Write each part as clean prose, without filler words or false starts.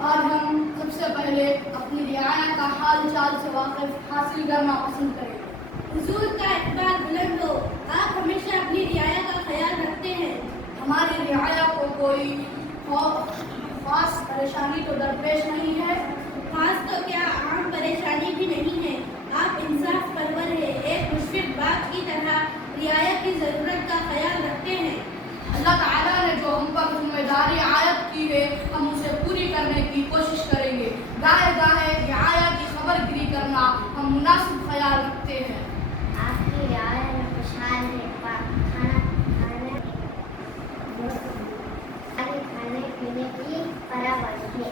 آج ہم سب سے پہلے اپنی رعایا کا حال چال سے واقف حاصل کرنا پسند کریں گے۔ حضور کا اقبال بلند ہو، آپ ہمیشہ اپنی رعایا کا خیال رکھتے ہیں۔ ہماری رعایا کو کوئی خاص پریشانی تو درپیش نہیں ہے۔ خاص تو کیا، عام پریشانی بھی نہیں ہے۔ آپ انصاف پرور ہے، ایک مشفق باپ کی طرح رعایا کی ضرورت کا خیال رکھتے ہیں۔ اللہ تعالیٰ نے جو ہم پر ذمہ داری عائد کی ہے، ہم اسے پوری کرنے کی کوشش کریں گے۔ گاہے گاہے رعایا کی خبر گیری کرنا ہم مناسب خیال رکھتے ہیں۔ آپ کی رعایا میں خوشحال ہے، کھانے پینے کی فراوانی ہے۔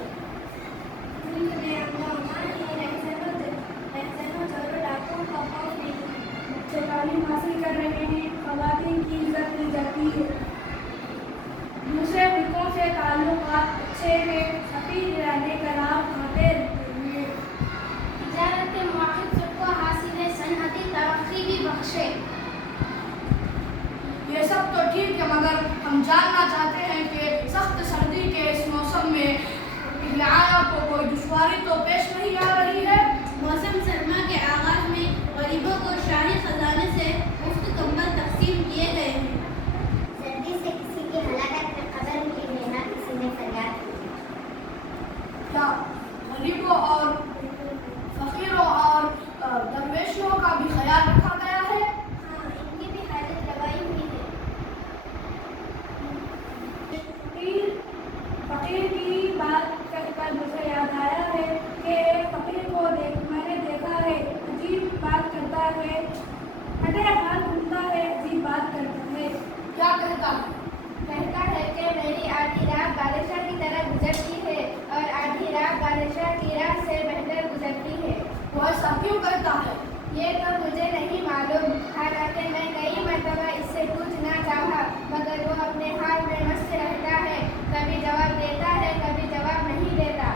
بچے تعلیم حاصل کر رہے ہیں، خواتین کی عزت کی جاتی ہے۔ دوسرے ملکوں سے تعلقات اچھے ہیں، فقیر رہنے کا نام آتے رہتے ہیں۔ تجارت موقف سب کو حاصل ہے، صنعتی ترقی بھی بخشے۔ یہ سب تو ٹھیک ہے، مگر ہم جاننا چاہتے ہیں کہ سخت سردی کے اس موسم میں رعایا کو کوئی دشواری تو پیش نہیں آ رہی ہے؟ موسم سرما کے آغاز میں غریبوں کو شاہی خزانے سے مفت کمبل تقسیم کیے گئے ہیں۔ سردی سے کسی کی ہلاکت میں قدر ملی ہے، نہ کسی نے فریاد کی۔ کیا غریبوں اور فقیروں اور درویشوں کا بھی خیال رکھا گیا ہے؟ ہاں، ان کی بھی حالت روائی ہوئی ہے۔ فقیر کی بات کہہ کر مجھے یاد آیا ہے کہ ایک فقیر کو میں نے دیکھا ہے، عجیب بات کرتا ہے، ہٹے ہاتھ گھومتا ہے، عجیب بات کرتا ہے۔ کیا کہتا ہے؟ کہتا ہے کہ میری آدھی رات بادشاہ کی طرح گزرتی ہے اور آدھی رات بادشاہ کی راہ سے بہتر گزرتی ہے۔ وہ ایسا کیوں کہتا ہے؟ یہ تو مجھے نہیں معلوم، حالانکہ میں کئی مرتبہ اس سے پوچھنا چاہا، مگر وہ اپنے حال میں مست رہتا ہے، کبھی جواب دیتا ہے، کبھی جواب نہیں دیتا۔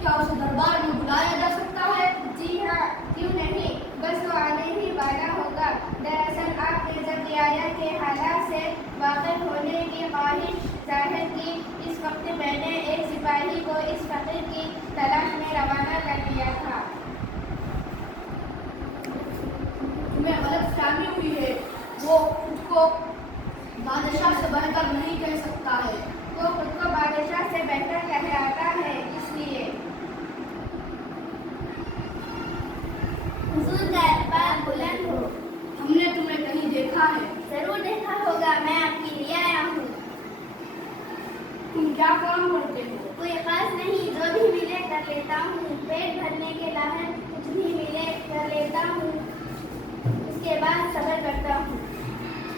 کیا اسے دربار میں بلایا جا سکتا ہے؟ جی ہاں، کیوں نہیں، بس وہ آنے ہی والا ہوگا۔ دراصل آپ نے جب رعایا کے حالات سے واقف ہونے کی خواہش ظاہر کی، اس وقت میں نے ایک سپاہی کو اس فقیر کی تلاش میں روانہ کر دیا تھا۔ تمہیں غلط فہمی ہوئی ہے، وہ خود کو بادشاہ سے بہتر نہیں کہہ سکتا ہے۔ وہ خود کو بادشاہ سے بہتر کہلاتا ہے، اس لیے۔ حضور کا اقبال بلند ہو۔ ہم نے تمہیں کہیں دیکھا ہے؟ ضرور دیکھا ہوگا، میں آپ کی رعایا ہوں۔ تم کیا کام کرتے ہو؟ کوئی خاص نہیں، جو بھی ملے کر لیتا ہوں، پیٹ بھرنے کے لاحق کچھ بھی ملے کر لیتا ہوں، اس کے بعد صبر کرتا ہوں۔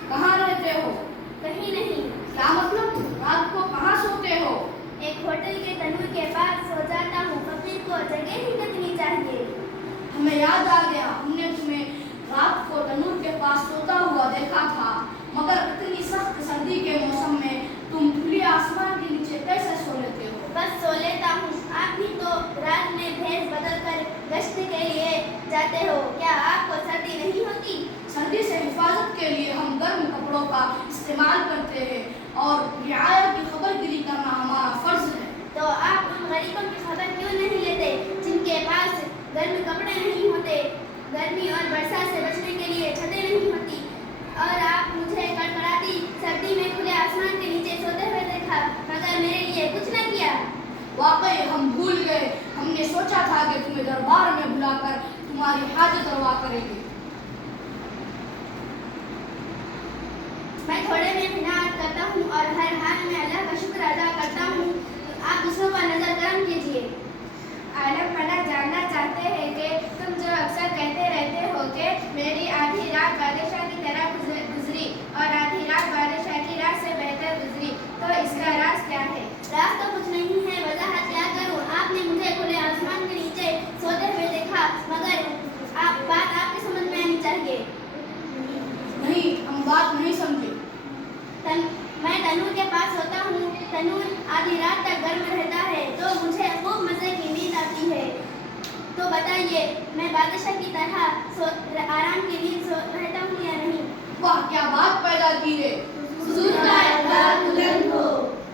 کہاں رہتے ہو؟ کہیں نہیں۔ کیا مطلب؟ رات کو کہاں سوتے ہو؟ ایک ہوٹل کے تنور کے پاس سو جاتا ہوں، فقیر کو جگہ ہی کتنی چاہیے۔ ہمیں یاد آ گیا، ہم نے تمہیں رات کو تنور کے پاس سوتا ہوا دیکھا تھا، مگر اتنی سخت سردی کے موسم میں تم کھلے آسمان کے نیچے کیسے سو لیتے ہو؟ بس سو لیتا ہوں، آپ بھی تو رات میں بھیس بدل کر گشت کے لیے جاتے ہو، کیا آپ کو سردی نہیں ہوتی؟ سردی سے حفاظت کے لیے ہم گرم کپڑوں کا استعمال کرتے ہیں اور رعایا کی خبر گیری کرنا ہمارا فرض ہے۔ تو آپ ان غریبوں کی خبر کیوں نہیں لیتے جن کے پاس گرم کپڑے نہیں ہوتے، گرمی اور برسات سے بچنے کے لیے چھتیں نہیں ہوتی، اور آپ مجھے کڑکڑاتی سردی میں کھلے آسمان کے نیچے سوتے ہوئے دیکھا، مگر میرے لیے کچھ نہ کیا؟ واقعی ہم بھول گئے، ہم نے سوچا تھا کہ تمہیں دربار میں بلا کر تمہاری حاجت روا کریں گے۔ میں تھوڑے میں قناعت کرتا ہوں اور ہر حال میں اللہ کا شکر ادا کرتا ہوں۔ آپ دوسروں پر نظر کرم کیجیے۔ عالم بھلا جاننا چاہتے ہیں کہ تم جو اکثر کہتے رہتے ہو کہ میری آدھی رات بادشاہ کی طرح گزری اور آدھی رات بادشاہ کی راہ سے بہتر گزری، تو اس کا راز کیا ہے؟ راز تو کچھ نہیں ہے، وضاحت کیا کروں؟ آپ نے مجھے کھلے آسمان کے نیچے سوتے ہوئے دیکھا، مگر بات آپ کی سمجھ میں آنی چاہیے۔ نہیں، ہم بات نہیں سمجھے۔ میں تنور کے پاس ہوتا ہوں، تنور آدھی رات تک گرم رہتا ہے تو مجھے خوب مزے کی نیند آتی ہے، تو بتائیے میں بادشاہ کی طرح آرام کی نیند رہتا ہوں یا نہیں؟ واہ، کیا بات پیدا کی ہے! حضور کا اقبال بلند ہو۔